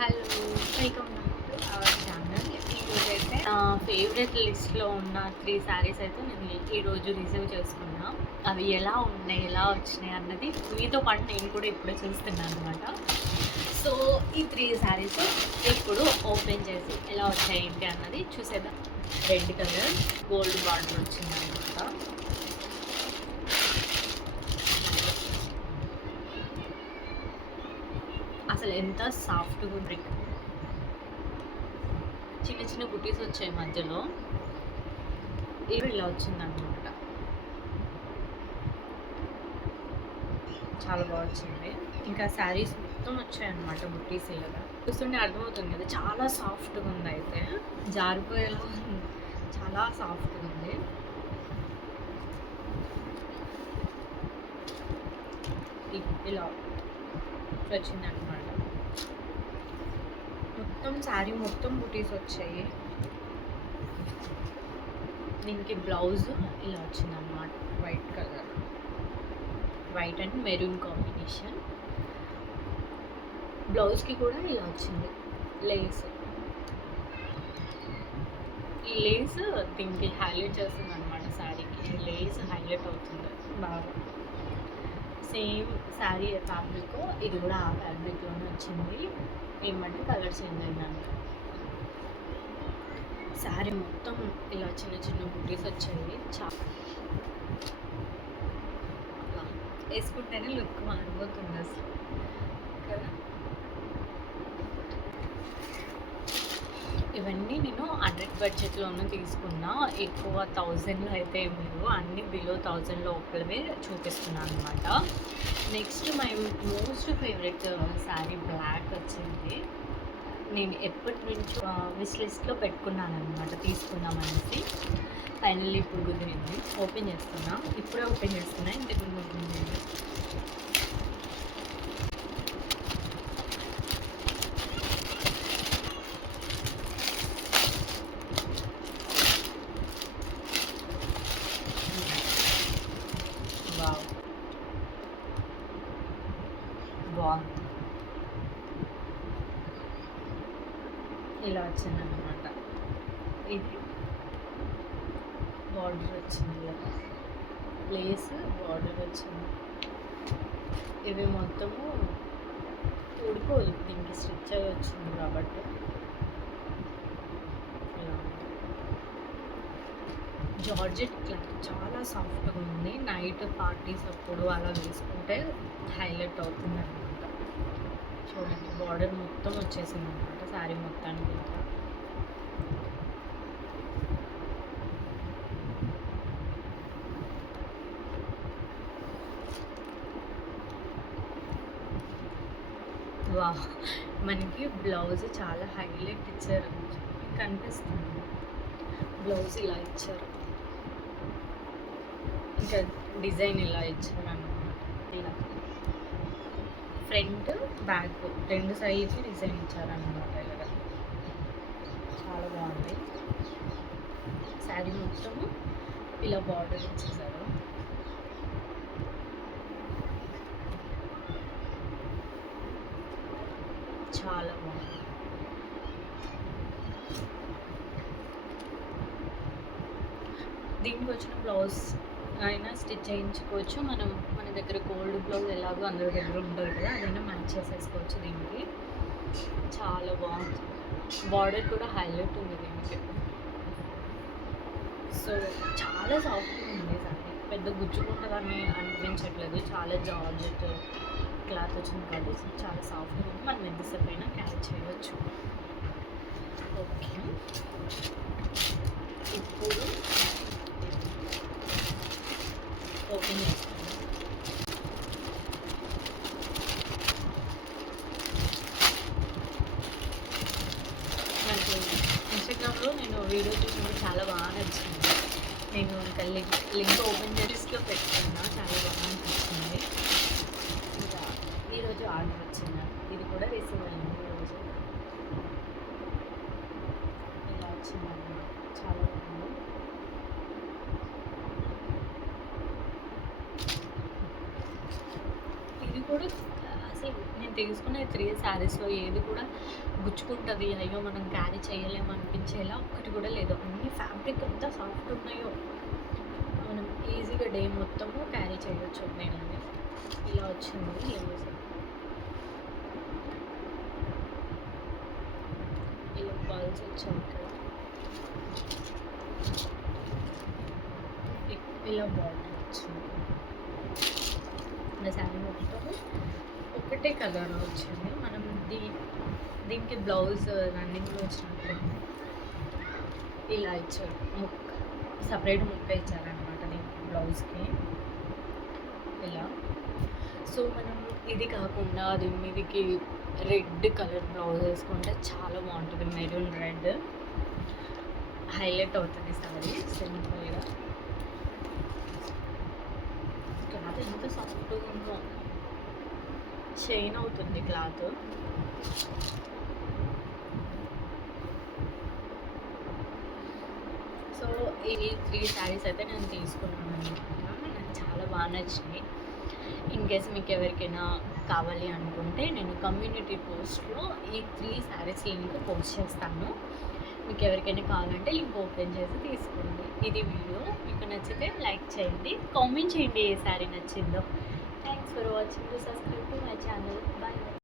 Hello, welcome to our channel. ఈరోజైతే నా favourite లిస్ట్లో ఉన్న 3 శారీస్ అయితే నేను ఈరోజు రిసీవ్ చేసుకున్నా. అవి ఎలా ఉన్నాయి, ఎలా వచ్చినాయి అన్నది మీతో పాటు నేను కూడా ఇప్పుడే చూస్తున్నాను అనమాట. సో ఈ 3 శారీస్ ఇప్పుడు ఓపెన్ చేసి ఎలా వచ్చాయి ఏంటి అన్నది చూసేద్దాం. రెడ్ కలర్ గోల్డ్ బార్డర్ వచ్చిందనమాట. అసలు ఎంత సాఫ్ట్గా ఉంది. చిన్న చిన్న బుటీస్ వచ్చాయి మధ్యలో. ఇవి ఇలా వచ్చిందనమాట. చాలా బాగా వచ్చింది. ఇంకా శారీస్ మొత్తం వచ్చాయన్నమాట బుటీస్ ఇలాగా. చూస్తుంటే అర్థమవుతుంది కదా, చాలా సాఫ్ట్గా ఉంది. అయితే జారిపోయేలా ఉంది, చాలా సాఫ్ట్గా ఉంది. ఇలా వచ్చిందనమాట. మొత్తం శారీ మొత్తం బుటీస్ వచ్చాయి. దీనికి బ్లౌజ్ ఇలా వచ్చిందన్నమాట. White colour, white and maroon combination. బ్లౌజ్కి కూడా ఇలా వచ్చింది లేస్. ఈ లేస్ దీనికి హైలైట్ చేస్తుంది అనమాట. శారీకి లేస్ హైలైట్ అవుతుంది బాగా. సేమ్ శారీ ఫ్యాబ్రిక్, ఇది కూడా ఆ ఫ్యాబ్రిక్లోనే వచ్చింది. ఏమంటే కలర్ చేంజ్ అయిందండి. శారీ మొత్తం ఇలా చిన్న చిన్న బుటీస్ వచ్చాయి. వేసుకుంటేనే లుక్ మారిపోతుంది అసలు కదా. ఇవన్నీ నేను 100 బడ్జెట్లోనూ తీసుకున్నా. ఎక్కువ 1000లో అయితే ఏం లేవు, అన్నీ బిలో 1000 లోపలవే చూపిస్తున్నాను అనమాట. Next my most favourite sari black వచ్చింది. నేను ఎప్పటి నుంచో విష్ లిస్ట్లో పెట్టుకున్నాను అనమాట, తీసుకుందామనేసి. ఫైనల్లీ ఇప్పుడు కుదిరింది. ఓపెన్ చేస్తున్నా, ఇప్పుడే ఓపెన్ చేస్తున్నా, ఇంతకు ఓపెన్ చేయండి. బాగుంది. ఇలా వచ్చిందన్నమాట. ఇది బార్డర్ వచ్చింది కదా, లేస్ బార్డర్ వచ్చింది. ఇవి మొత్తము ఊడిపోదు, దీనికి స్టిచ్ అయ్యి వచ్చింది కాబట్టి. ఇలా జార్జెట్ క్లాత్ చాలా సాఫ్ట్గా ఉంది. నైట్ పార్టీస్ అప్పుడు అలా వేసుకుంటే హైలైట్ అవుతుంది అనమాట. చూడండి, బార్డర్ మొత్తం వచ్చేసింది అనమాట శారీ మొత్తానికి. ఇంకా వా, మనకి బ్లౌజ్ చాలా హైలైట్ ఇచ్చారు, కనిపిస్తుంది. బ్లౌజ్ ఇలా ఇచ్చారు, ఇంకా డిజైన్ ఇలా ఇచ్చారు అన్నమాట. ఇలా ఫ్రంట్ బ్యాక్ రెండు సైడ్స్ డిజైన్ ఇచ్చారన్నమాట. ఇలాగా చాలా బాగుంది. శారీ మొత్తము ఇలా బార్డర్ ఇచ్చేసారు. చాలా బాగుంది. దీనికి వచ్చిన బ్లౌజ్ అయినా స్టిచ్ చేయించుకోవచ్చు. మన దగ్గర గోల్డ్ బ్లౌజ్ ఎలాగో అందరి దగ్గర ఉండదు కదా, అదైనా మ్యాచ్ చేసేసుకోవచ్చు దీనికి. చాలా బాగుంది. బార్డర్ కూడా హైలైట్ ఉంది దీనికి. సో చాలా సాఫ్ట్గా ఉంది సారీ. పెద్ద గుచ్చుకుంటుందని అనిపించట్లేదు. చాలా జార్జెట్ క్లాత్ వచ్చింది కాబట్టి చాలా సాఫ్ట్గా ఉంది. మనం ఎంతసేపు అయినా క్యారీ చేయవచ్చు. ఓకే, ఇప్పుడు ఓపెన్ చేస్తాను. నాకు ఇన్స్టాగ్రామ్లో నేను వీడియో చూసినప్పుడు చాలా బాగా నచ్చింది. నేను ఇంకా లింక్ ఓపెన్ చేసిలో పెట్టుకున్నా, చాలా బాగా అనిపించింది. ఇంకా ఈరోజు ఆర్డర్ వచ్చింది, ఇది కూడా రిసీవ్ అయింది ఈరోజు. ఇలా వచ్చిందన్నమాట. చాలా బాగుంది. ఇది కూడా అసలు నేను తీసుకునే 3 శారీస్‌లో ఏది కూడా గుచ్చుకుంటది, అయ్యో! మనం క్యారీ చేయలేము అనిపించేలా ఒక్కటి కూడా లేదు. అన్ని ఫ్యాబ్రిక్ ఎంత సాఫ్ట్ ఉన్నాయో, మనం ఈజీగా డే మొత్తము క్యారీ చేయొచ్చు. నేనది ఇలా వచ్చింది లెగ్స్. ఇలా పర్ల్స్ వచ్చాయి ఇక్కడ. ఇలా బార్డర్ వచ్చింది. నా శారీ మొత్తం ఒకటే కలర్లో వచ్చింది. మనం దీనికి బ్లౌజ్ రన్నింగ్లో వచ్చినప్పుడు ఇలా ఇచ్చారు, ముక్క సపరేట్ ముక్క ఇచ్చారనమాట దీనికి బ్లౌజ్కి ఇలా. సో మనం ఇది కాకుండా దీని మీదకి రెడ్ కలర్ బ్లౌజ్ వేసుకుంటే చాలా బాగుంటుంది. మెరూన్ రెడ్ హైలైట్ అవుతుంది సారీ సింపుల్గా. క్లాత్ ఎంత సాఫ్ట్గా ఉందో, షైన్ అవుతుంది క్లాత్. సో ఈ 3 శారీస్ అయితే నేను తీసుకున్నాను అనమాట. నాకు చాలా బాగా నచ్చినాయి. ఇన్ కేస్ మీకు ఎవరికైనా కావాలి అనుకుంటే నేను కమ్యూనిటీ పోస్ట్లో ఈ 3 శారీస్ లింక్ పోస్ట్ చేస్తాను. మీకు ఎవరికైనా కావాలంటే లింక్ ఓపెన్ చేసి తీసుకోండి. ఇది వీడియో మీకు నచ్చితే లైక్ చేయండి, కామెంట్ చేయండి ఏ శారీ నచ్చిందో. Thanks for watching. Subscribe to my channel. Bye.